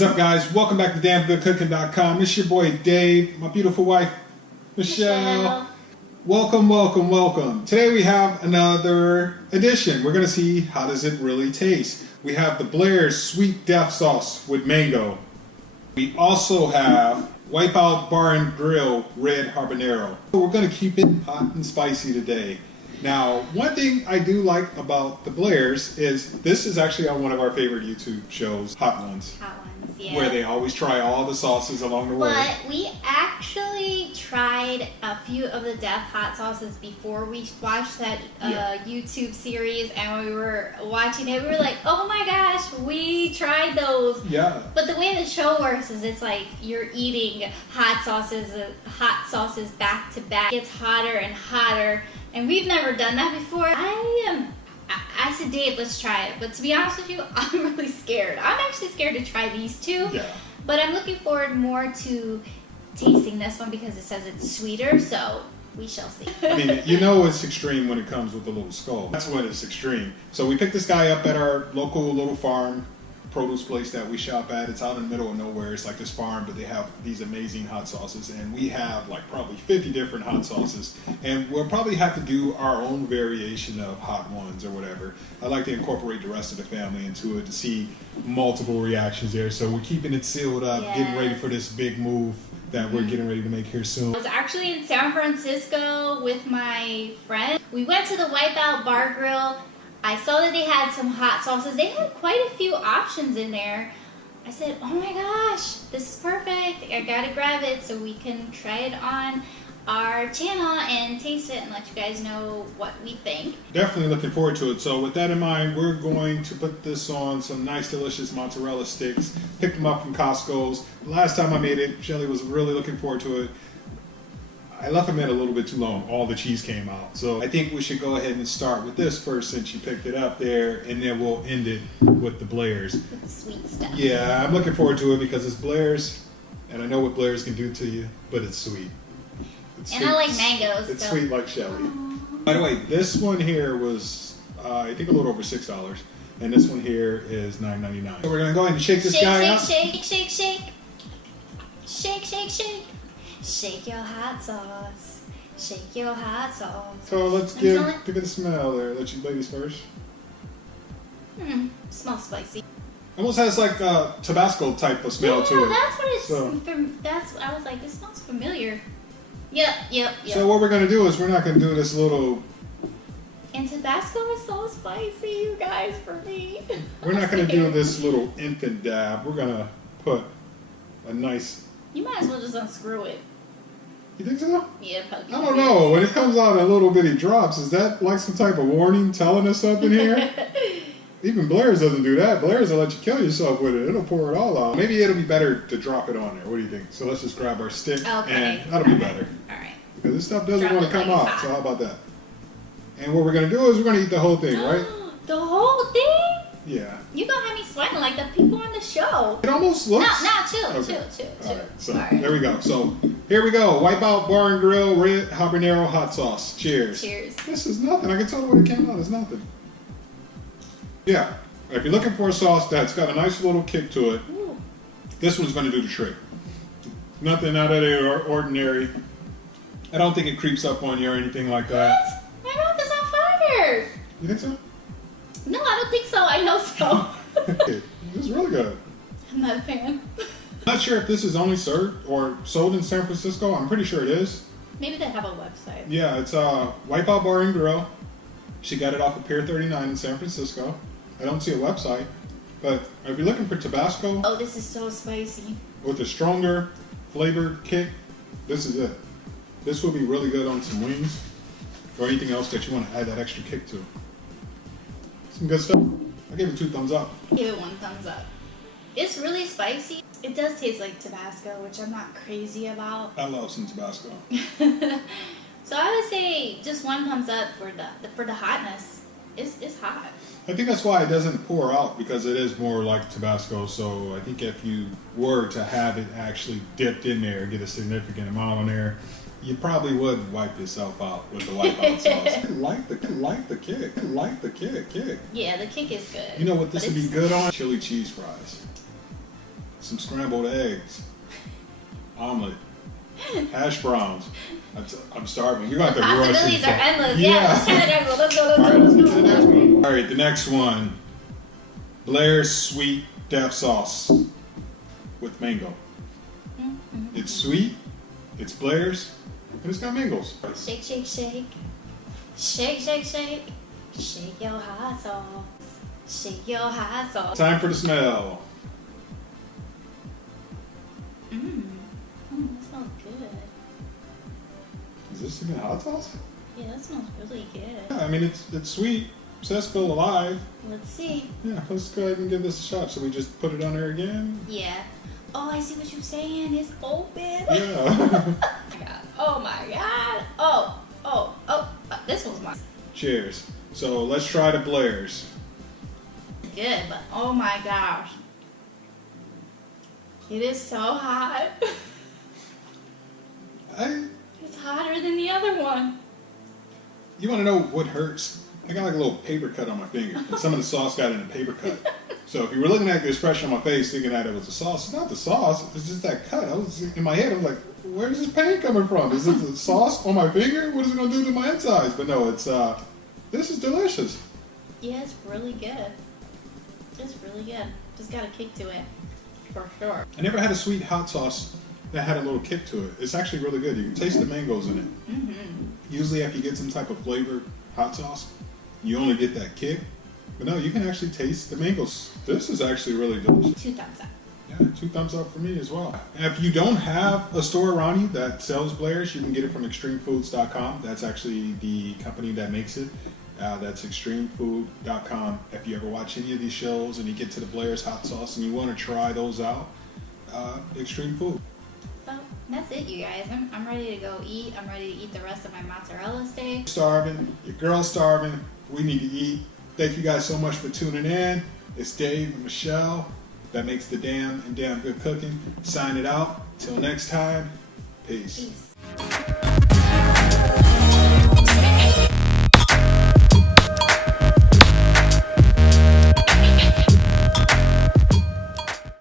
What is up, guys? Welcome back to damngoodcooking.com. It's your boy Dave, my beautiful wife Michelle. Welcome. Today we have another edition. We're going to see how does it really taste. We have the Blair's Sweet Death Sauce with mango. We also have Wipeout Bar and Grill Red Habanero. We're going to keep it hot and spicy today. Now, one thing I do like about the Blair's is this is actually on one of our favorite YouTube shows, Hot Ones. Yeah. Where they always try all the sauces along the way. But we actually tried a few of the Death hot sauces before we watched that YouTube series, and when we were watching it, we were like, oh my gosh, we tried those. Yeah. But the way the show works is it's like you're eating hot sauces back to back. It gets hotter and hotter, and we've never done that before. I said, Dave, let's try it. But to be honest with you, I'm really scared. I'm actually scared to try these two. Yeah. But I'm looking forward more to tasting this one because it says it's sweeter, so we shall see. I mean, you know it's extreme when it comes with the little skull. That's when it's extreme. So we picked this guy up at our local little farm produce place that we shop at. It's out in the middle of nowhere. It's like this farm, but they have these amazing hot sauces, and we have like probably 50 different hot sauces, and we'll probably have to do our own variation of hot ones or whatever. I like to incorporate the rest of the family into it to see multiple reactions there. So we're keeping it sealed up, getting ready for this big move that we're getting ready to make here soon. I was actually in San Francisco with my friend. We went to the Wipeout Bar Grill. I saw that they had some hot sauces. They had quite a few options in there. I said, oh my gosh, this is perfect. I gotta grab it so we can try it on our channel and taste it and let you guys know what we think. Definitely looking forward to it. So with that in mind, we're going to put this on some nice delicious mozzarella sticks. Picked them up from Costco's. Last time I made it, Shelly was really looking forward to it. I left them in a little bit too long. All the cheese came out. So I think we should go ahead and start with this first since you picked it up there, and then we'll end it with the Blair's. With the sweet stuff. Yeah, I'm looking forward to it because it's Blair's, and I know what Blair's can do to you, but it's sweet. It's and sweet. I like mangoes. It's so. sweet like Shelly. By the way, this one here was, I think a little over $6, and this one here is $9.99. So we're gonna go ahead and shake this guy up. Shake your hot sauce. Shake your hot sauce. So let's give it a smell there. Let you ladies first. Smells spicy. Almost has like a Tabasco type of smell to it. That's what it's. I was like, this smells familiar. Yep. So what we're gonna do is we're not gonna do this little. And Tabasco is so spicy, you guys, for me. We're not gonna do this little infant dab. We're gonna put a nice. You might as well just unscrew it. You think so? Yeah, probably. I don't know. When it comes out in little bitty drops, is that like some type of warning telling us something here? Even Blair's doesn't do that. Blair's will let you kill yourself with it. It'll pour it all out. Maybe it'll be better to drop it on there. What do you think? So let's just grab our stick and that'll be better. Alright. Because this stuff doesn't want to come out. So how about that? And what we're going to do is we're going to eat the whole thing, right? The whole thing? Yeah. You're going to have me sweating like the people on the show. It almost looks... No, chill. All right, so there we go. So here we go. Wipeout Bar and Grill Red Habanero Hot Sauce. Cheers. Cheers. This is nothing. I can tell the way it came out. It's nothing. Yeah. If you're looking for a sauce that's got a nice little kick to it, this one's going to do the trick. Nothing out of the ordinary. I don't think it creeps up on you or anything like that. What? My mouth is on fire. You think so? No, I don't think so. I know so. It's really good. I'm not a fan. I'm not sure if this is only served or sold in San Francisco. I'm pretty sure it is. Maybe they have a website. Yeah, it's Wipeout Bar and Grill. She got it off of Pier 39 in San Francisco. I don't see a website, but if you're looking for Tabasco... Oh, this is so spicy. With a stronger flavor kick, this is it. This will be really good on some wings or anything else that you want to add that extra kick to. Some good stuff. I give it 2 thumbs up. Give it 1 thumbs up. It's really spicy. It does taste like Tabasco, which I'm not crazy about. I love some Tabasco. So I would say just 1 thumbs up for the hotness. It's hot. I think that's why it doesn't pour out, because it is more like Tabasco. So I think if you were to have it actually dipped in there, get a significant amount on there, you probably would wipe yourself out with the Wipeout sauce. I like the kick. Yeah, the kick is good. You know what this would be good on? Chili cheese fries. some scrambled eggs, omelet, hash browns. I'm starving. You're going to have to rush Possibilities this. are endless. Yeah, let's try the next one. Let's go, let's All go, right, let's let's go. get to the next one. All right, the next one. Blair's sweet death sauce with mango. It's sweet, it's Blair's, and it's got mangoes. Shake, shake, shake. Shake, shake, shake. Shake your hot sauce. Shake your hot sauce. Time for the smell. That smells good. Is this even hot sauce? Yeah, that smells really good. Yeah, I mean, it's sweet. It says still alive. Let's see. Yeah, let's go ahead and give this a shot. So we just put it on there again? Yeah. Oh, I see what you're saying. It's open. Yeah. Oh my god. Oh. This one's mine. Cheers. So let's try the Blair's. Good, but oh my gosh. It is so hot. It's hotter than the other one. You want to know what hurts? I got like a little paper cut on my finger. And some of the sauce got in a paper cut. So if you were looking at the expression on my face thinking that it was the sauce, it's not the sauce, it's just that cut. I was in my head, I was like, where's this pain coming from? Is it the sauce on my finger? What is it going to do to my insides? But no, it's, this is delicious. Yeah, it's really good. It's really good. Just got a kick to it. For sure. I never had a sweet hot sauce that had a little kick to it. It's actually really good. You can taste the mangoes in it. Usually after you get some type of flavored hot sauce, you only get that kick. But no, you can actually taste the mangoes. This is actually really delicious. 2 thumbs up. Yeah, 2 thumbs up for me as well. If you don't have a store around you that sells Blair's, you can get it from extremefoods.com. That's actually the company that makes it. That's extremefood.com. If you ever watch any of these shows and you get to the Blair's hot sauce and you want to try those out, Extreme Food. So that's it, you guys. I'm ready to go eat. I'm ready to eat the rest of my mozzarella steak. Starving, your girl's starving, we need to eat. Thank you guys so much for tuning in. It's Dave and Michelle that makes the damn and damn good cooking. Sign it out. Till next time, peace. Peace.